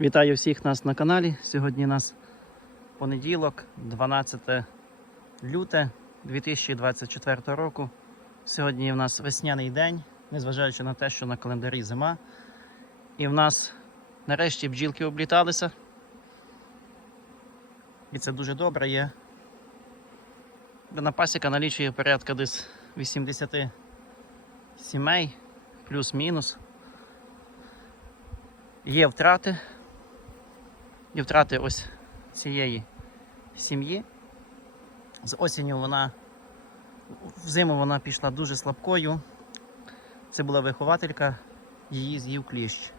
Вітаю всіх нас на каналі. Сьогодні у нас понеділок, 12 люте 2024 року. Сьогодні в нас весняний день, незважаючи на те, що на календарі зима. І в нас нарешті бджілки обліталися. І це дуже добре є. Дана пасіка налічує порядка десь 80 сімей, плюс-мінус. Є втрати. Є втрати ось цієї сім'ї. З осінню вона взиму вона пішла дуже слабкою. Це була вихователька, її з'їв кліщ.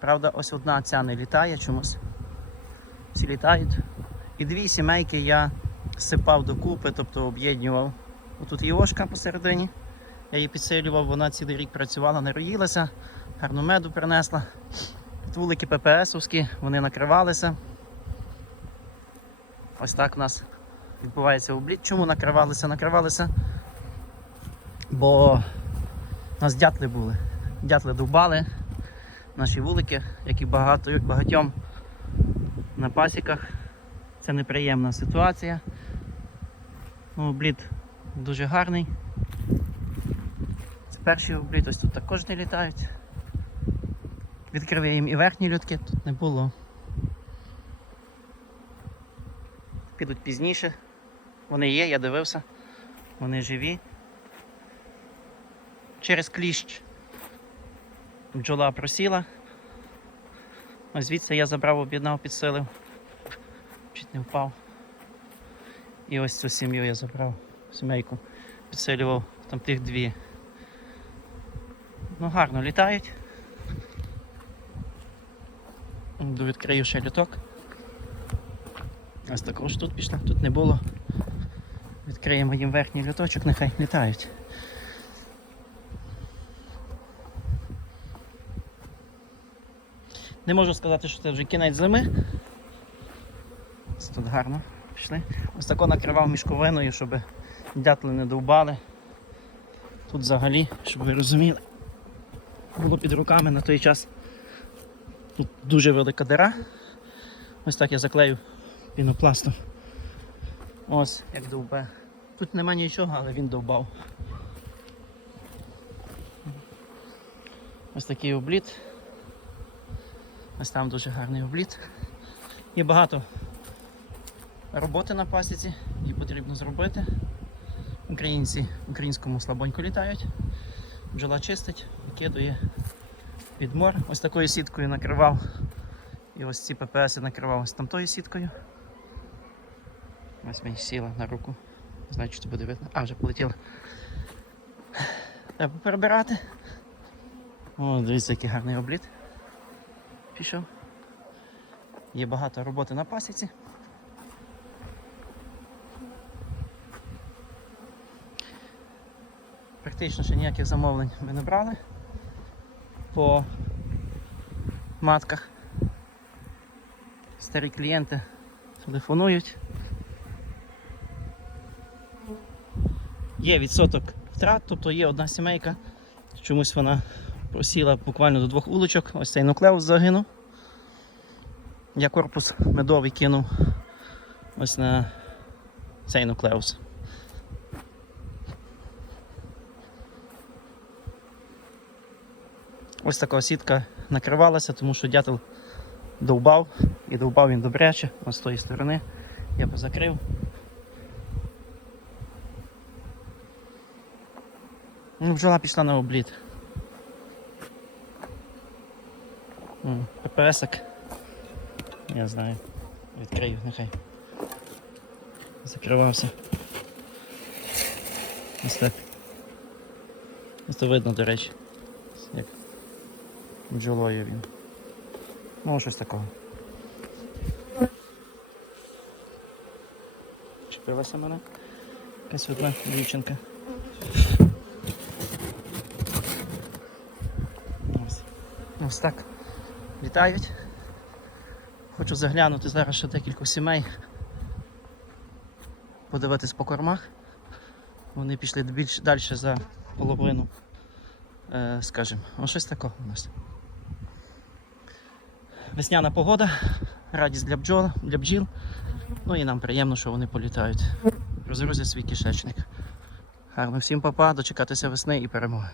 Правда, ось одна ця не літає чомусь. Всі літають. І дві сімейки я сипав докупи, тобто об'єднував. Отут є ошка посередині. Я її підсилював, вона цілий рік працювала, не роїлася, гарну меду принесла. Вулики ППСовські, вони накривалися. Ось так у нас відбувається обліт. Чому накривалися? Накривалися, бо у нас дятли були. Дятли довбали наші вулики, як і багато, багатьом на пасіках. Це неприємна ситуація. Ну, обліт дуже гарний. Це перший обліт, ось тут також не літають. Відкрив їм і верхні людки, тут не було. Підуть пізніше. Вони є, я дивився. Вони живі. Через кліщ бджола просіла. Ось звідси я забрав, об'єднав, підсилив. Чуть не впав. І ось цю сім'ю я забрав, сімейку, підсилював там тих дві. Ну гарно літають. Відкрию ще люток. Ось також тут пішла, тут не було. Відкриємо їм верхній люточок, нехай літають. Не можу сказати, що це вже кінець зими. Ось Тут гарно пішли. Ось тако накривав мішковиною, щоб дятли не довбали. Тут взагалі, щоб ви розуміли, було під руками на той час. Тут дуже велика дира. Ось так я заклею пінопластом. Ось як довбе. Тут нема нічого, але він довбав. Ось такий обліт. Ось там дуже гарний обліт. Є багато роботи на пасіці, її потрібно зробити. Українці українському слабонько літають, бджола чистить, викидує підмор. Ось такою сіткою накривав. І ось ці ППС накривав ось там тою сіткою. Ось мені сіла на руку. Не знаю, чи це буде видно. А, вже полетіла. Треба перебирати. О, дивіться, який гарний обліт. Пішов. Є багато роботи на пасіці. Практично ще ніяких замовлень ми не брали по матках. Старі клієнти телефонують. Є відсоток втрат, тобто є одна сімейка, чомусь вона просіла буквально до двох улочок, ось цей нуклеус загинув. Я корпус медовий кинув ось на цей нуклеус. Ось така сітка накривалася, тому що дятел довбав і довбав він добряче, з тої сторони. Я би закрив. Ну, бджола пішла на обліт. М, ППСик. Я знаю. Відкрию, нехай. Закривався. Ось так. Ось це видно, до речі. Як бджолою він. Ну, щось такого. Чіпилася мене. Якась одна дівчинка. Ось. Ось так. Літають. Хочу заглянути зараз ще декілька сімей. Подивитись по кормах. Вони пішли більш далі за половину. Е, скажімо, ось щось такого у нас. Весняна погода, радість для бджол, для бджіл. Ну і нам приємно, що вони політають. Розгрузять свій кишечник. Гарно всім папа, дочекатися весни і перемоги.